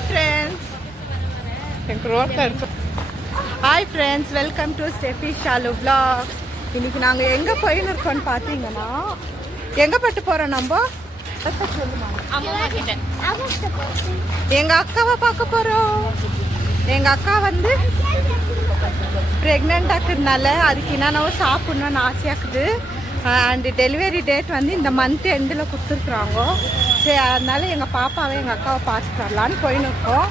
Hi friends, hi friends, welcome to Steffi Shalu vlogs. இன்னைக்கு நாங்கள் எங்கே போயின்னு இருக்கோம்னு பார்த்தீங்கன்னா, எங்கே பட்டு போகிறோம் நம்ம எங்கள் அக்காவை பார்க்க போகிறோம். எங்கள் அக்கா வந்து ப்ரெக்னெண்ட்டாக இருக்கிறதுனால அதுக்கு என்னென்னவோ சாப்பிட்ணுன்னு ஆசையாக்குது. அண்டு டெலிவரி டேட் வந்து இந்த மந்த் எண்டில் கொடுத்துருக்குறாங்க. சரி, அதனால எங்கள் பாப்பாவை எங்கள் அக்காவை பார்த்துட்டு வரலான்னு போயின்னு இருக்கோம்.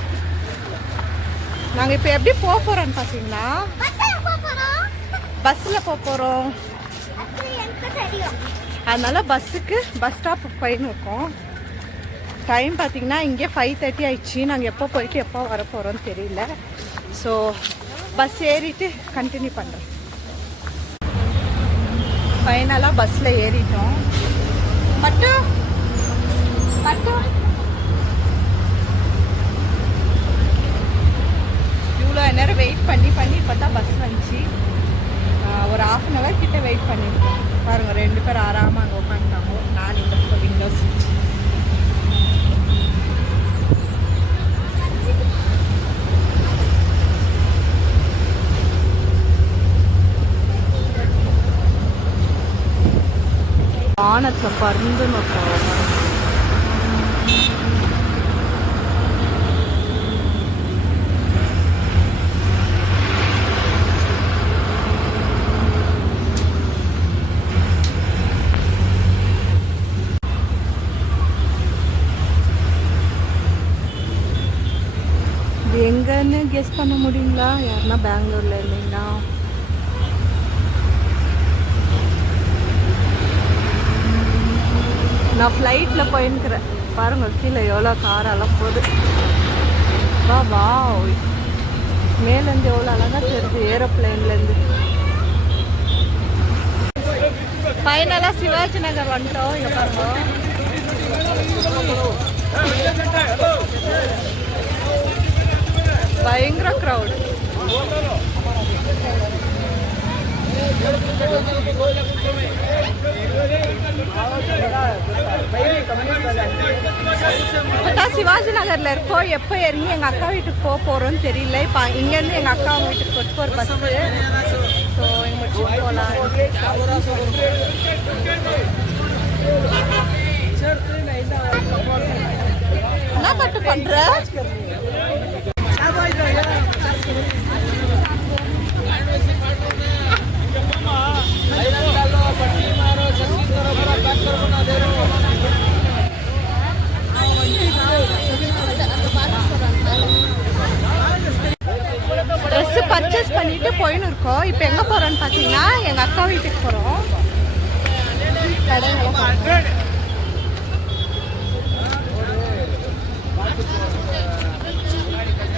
நாங்கள் இப்போ எப்படி போக போகிறோன்னு பார்த்தீங்கன்னா, பஸ்ஸில் போக போகிறோம். அதனால பஸ் ஸ்டாப்புக்கு போயின்னு இருக்கோம். டைம் பார்த்தீங்கன்னா இங்கே 5:30 ஆயிடுச்சு. நாங்கள் எப்போ போயிட்டு எப்போ வர போகிறோன்னு தெரியல. ஸோ பஸ் ஏறிட்டு கண்டினியூ பண்ணுறோம். ஃபைனலாக பஸ்ஸில் ஏறிட்டோம். பட்டு இவ்வளோ நேரம் வெயிட் பண்ணி இப்போ தான் பஸ் வந்துச்சு. ஒரு 1/2 hour கிட்ட வெயிட் பண்ணியிருக்கோம். பாருங்கள், 2 பேர் ஆறாமல் அங்கே உட்காந்துட்டாங்க. நான் இந்த விண்டோ சீட். வானத்தில் பறந்து நோக்கம். எங்கன்னு கெஸ் பண்ண முடியுங்களா? யாருன்னா பெங்களூர்ல இருந்தீங்கன்னா நான் ஃப்ளைட்டில் போயின்னுக்கிறேன். பாருங்க, கீழே எவ்வளோ காரெல்லாம் போகுது. வா மேலேருந்து எவ்வளோ அழகாக தெரியுது ஏரோப்ளைன்லேருந்து. ஃபைனலாக சிவாஜி நகர் வந்துட்டோம். இங்கே பாருங்க, பயங்கர க்ரௌட். சிவாஜி நகர்ல இருக்கோம். எப்போ இறங்கி எங்கள் அக்கா வீட்டுக்கு போக போகிறோன்னு தெரியல. இப்போ இங்கேருந்து எங்கள் அக்கா வீட்டுக்கு கொண்டு போகிற பஸ்ஸு. ஸோ எங்கள் போகலாம். என்ன பட்டு பண்ணுற? ட்ரெஸ்ஸு பர்ச்சேஸ் பண்ணிட்டு போயின்னு இருக்கோம். இப்போ எங்கே போகிறோன்னு பார்த்தீங்கன்னா, எங்கள் அக்கா வீட்டுக்கு போகிறோம்.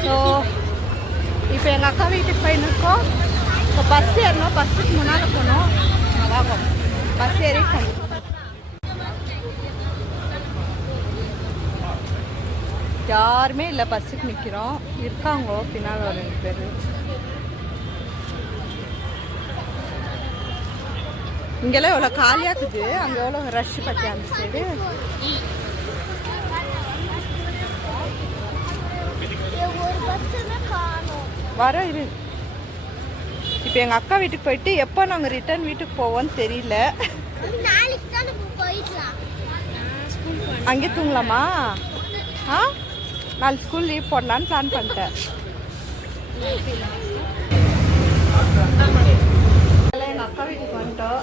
ஸோ இப்போ எங்கள் அக்கா வீட்டுக்கு போயின்னு இருக்கோம். இப்போ பஸ் ஏறணும். பஸ்ஸுக்கு முன்னால் போகணும். வாங்க, பஸ் ஏறி யாருமே இல்லை. பஸ்ஸுக்கு நிற்கிறோம். இருக்காங்க பின்னால் ஒரு 2 பேர். இங்கெல்லாம் எவ்வளோ காலியாக இருக்குது. அங்கே எவ்வளோ ரஷ் பற்றி அந்த சைடு. வர இரு. இப்போ எங்கள் அக்கா வீட்டுக்கு போயிட்டு எப்போ நாங்கள் ரிட்டர்ன் வீட்டுக்கு போவோம்னு தெரியல. அங்கே தூங்கலாமா? நாளைக்கு ஸ்கூல் லீவ் போடலான்னு பிளான் பண்ணிட்டேன். எங்கள் அக்கா வீட்டுக்கு வந்துட்டோம்.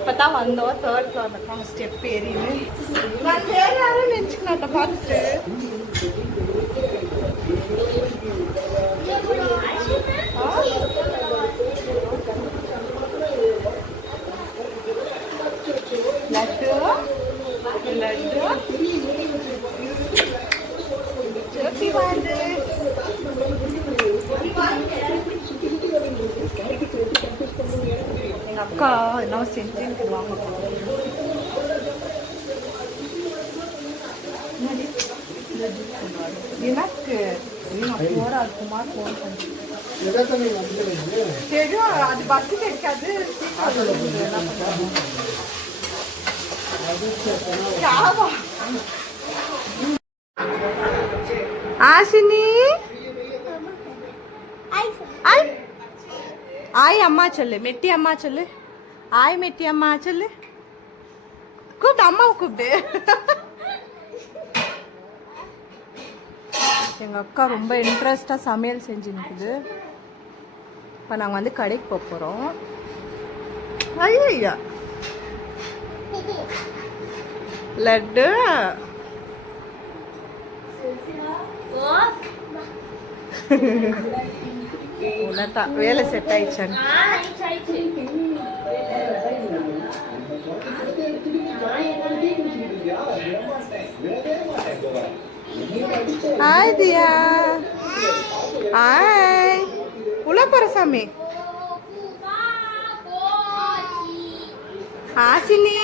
இப்பதான் வந்தோம். 3rd floor இருக்காங்க. ஸ்டெப் ஏறின்னு நான் தேவையாரும் நினச்சிக்கலாட்ட பார்த்துட்டு. லட்டு ஜோதி வாண்டு எங்கள் அக்கா என்ன செஞ்சுன்னு வாங்க. எனக்கு போறாது குமார் ஃபோன் பண்ணி தெரியும் அது பஸ் கிடைக்காது ஆசினி ஆய் அம்மா சொல்லு மெட்டி அம்மா சொல்லு ஆய் மெட்டி அம்மா சொல்லு கூப்பிட்டு அம்மாவை கூப்பிட்டு எங்கள் அக்கா ரொம்ப இன்ட்ரெஸ்டாக சமையல் செஞ்சுருக்குது இப்போ நாங்கள் வந்து கடைக்கு போக போகிறோம் ஐயா லட்டு உனதான் வேலை செட் ஆயிடுச்சாங்க ஹாய் தியா ஹாய் உள்ள போற சாமி ஹாசினி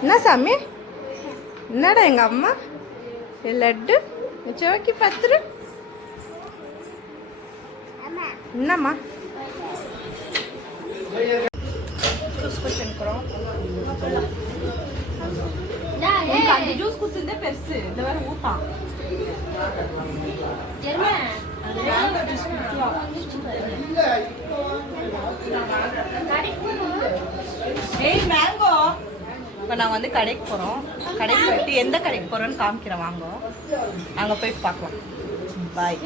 என்ன சாமி என்னடா எங்க அம்மா லட்டு சோக்கி பத்துரு என்னம்மா ஜூஸ் குத்துந்தே பெருசு இந்த வேற ஊட்டான் ஏய் மேங்கோ இப்போ நாங்கள் வந்து கடைக்கு போகிறோம் கடைக்கு போயிட்டு எந்த கடைக்கு போகிறோன்னு காமிக்கிறேன் வாங்க அங்கே போயிட்டு பார்க்கலாம் பாய்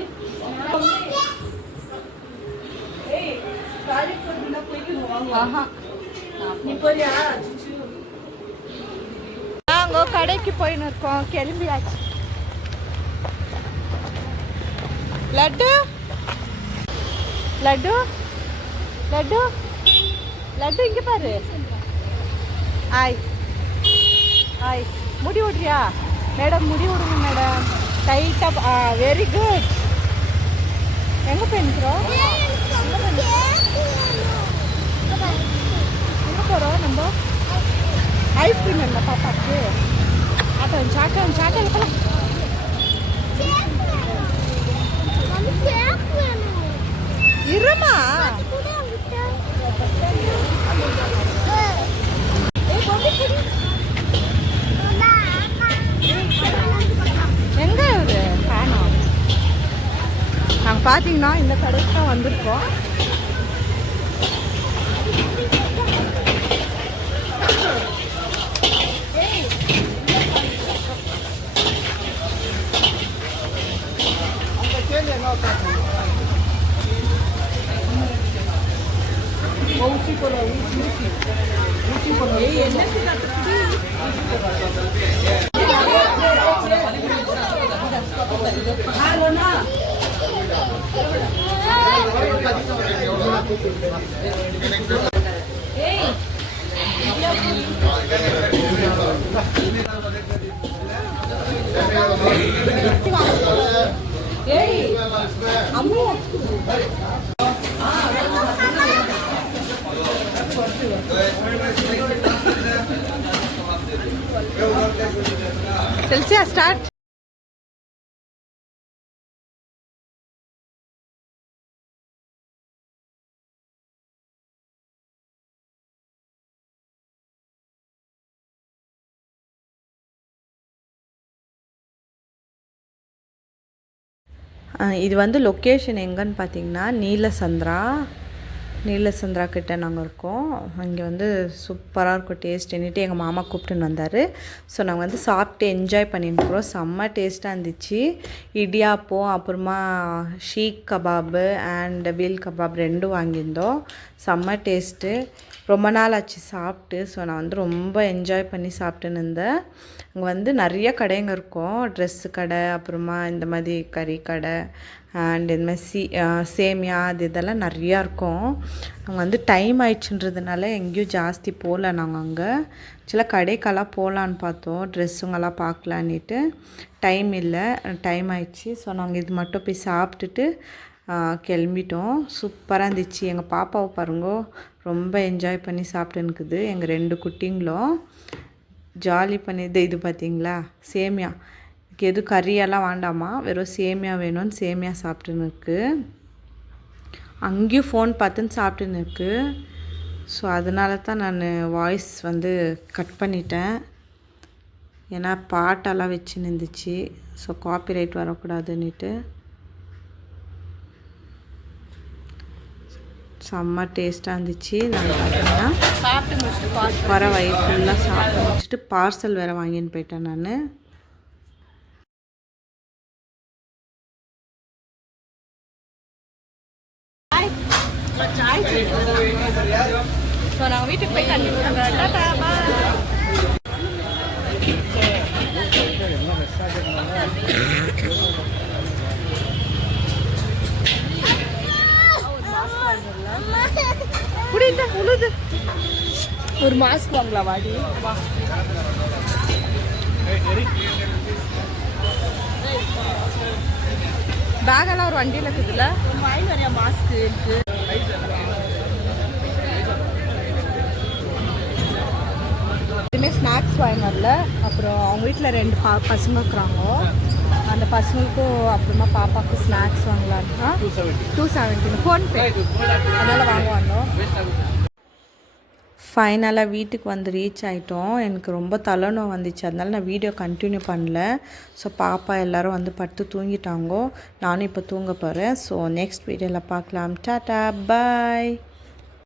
நாங்கள் கடைக்கு போயின்னு இருக்கோம் கிளம்பியாச்சு லட்டு லட்டு லட்டு லட்டு இங்கே பாரு ஆய் ஆய் முடி விட்றியா மேடம் முடி விடுங்க மேடம் டைட்டாக வெரி குட் எங்கே போயிருக்கிறோம் எங்கே போகிறோம் நம்ம ஐஸ்கிரீம் இல்லை பாப்பாக்கு ஆட்டம் சாட்டம் சாட்டம் போகலாம் இருமா எங்க இவரு காணோம் நாங்கள் பார்த்தீங்கன்னா இந்த கடைக்கு தான் வந்திருக்கோம் Celsia, start. இது வந்து லொக்கேஷன் எங்கன்னு பார்த்தீங்கன்னா நீலசந்திரா கிட்ட நாங்கள் இருக்கோம். அங்கே வந்து சூப்பராக இருக்கும் டேஸ்ட்டுன்னுட்டு எங்கள் மாமா கூப்பிட்டுன்னு வந்தார். ஸோ நாங்கள் வந்து சாப்பிட்டு என்ஜாய் பண்ணியிருக்கிறோம். செம்ம டேஸ்ட்டாக இருந்துச்சு. இடியாப்பம் அப்புறமா ஷீக் கபாபு அண்ட் வீல் கபாப் ரெண்டும் வாங்கியிருந்தோம். செம்ம டேஸ்ட்டு. ரொம்ப நாள் ஆச்சு சாப்பிட்டு. ஸோ நான் வந்து ரொம்ப என்ஜாய் பண்ணி சாப்பிட்டுன்னு இருந்தேன். அங்கே வந்து நிறைய கடைங்க இருக்கும். ட்ரெஸ்ஸு கடை, அப்புறமா இந்த மாதிரி கறி கடை அண்ட் இந்த மாதிரி சேமியா அது இதெல்லாம் நிறையா இருக்கும். அங்கே வந்து டைம் ஆயிடுச்சுன்றதுனால எங்கேயும் ஜாஸ்தி போகல. நாங்கள் அங்கே ஆக்சுவலாக கடைக்கெல்லாம் போகலான்னு பார்த்தோம், ட்ரெஸ்ஸுங்கெல்லாம் பார்க்கலான்ட்டு. டைம் இல்லை, டைம் ஆயிடுச்சு. ஸோ நாங்கள் இது மட்டும் போய் சாப்பிட்டுட்டு கிளம்பிட்டோம். சூப்பராக இருந்துச்சு. எங்கள் பாப்பாவை பாருங்கோ ரொம்ப என்ஜாய் பண்ணி சாப்பிட்டுன்னுக்குது. எங்கள் 2 குட்டிங்களும் ஜாலி பண்ணிது. இது பார்த்திங்களா சேமியா, எதுவும் கறியெல்லாம் வேண்டாமா, வெறும் சேமியா வேணும்னு சேமியா சாப்பிட்டுன்னு இருக்குது. அங்கேயும் ஃபோன் பார்த்துன்னு சாப்பிட்டுன்னு இருக்குது. ஸோ அதனால தான் நான் வாய்ஸ் வந்து கட் பண்ணிட்டேன். ஏன்னா பாட்டெல்லாம் வச்சுன்னு இருந்துச்சு. ஸோ காப்பிரைட் வரக்கூடாதுன்னுட்டு. செம்ம டேஸ்ட்டாக இருந்துச்சு. நான் பார்த்தீங்கன்னா சாப்பிட்டு முடிச்சுட்டு வர வயிறு ஃபுல்லாக சாப்பிட்டு முடிச்சுட்டு பார்சல் வேறு வாங்கின்னு போயிட்டேன் நான். ஸோ நாங்கள் வீட்டுக்கு போய் கண்டிப்பாக புரியுது உழுது. ஒரு மாஸ்க் வாங்கலாம் வாடி. பேகெல்லாம் ஒரு வண்டியில் இருக்குதுல்ல, வாங்கி நிறையா மாஸ்க் இருக்கு. எதுவுமே ஸ்நாக்ஸ் வாங்கி வரல. அப்புறம் அவங்க வீட்டில் 2 பசங்க இருக்கிறாங்க. அந்த பசங்களுக்கும் அப்புறமா பாப்பாவுக்கு ஸ்நாக்ஸ் வாங்கலான்னா 270 ஃபோன்பே, அதனால் வாங்க வந்தோம். ஃபைனலாக வீட்டுக்கு வந்து ரீச் ஆகிட்டோம். எனக்கு ரொம்ப தலைநோய் வந்துச்சு, அதனால நான் வீடியோ கண்டினியூ பண்ணல. ஸோ பாப்பா எல்லோரும் வந்து படுத்து தூங்கிட்டாங்கோ. நானும் இப்போ தூங்க போகிறேன். ஸோ நெக்ஸ்ட் வீடியோவில் பார்க்கலாம். டாடா பாய்.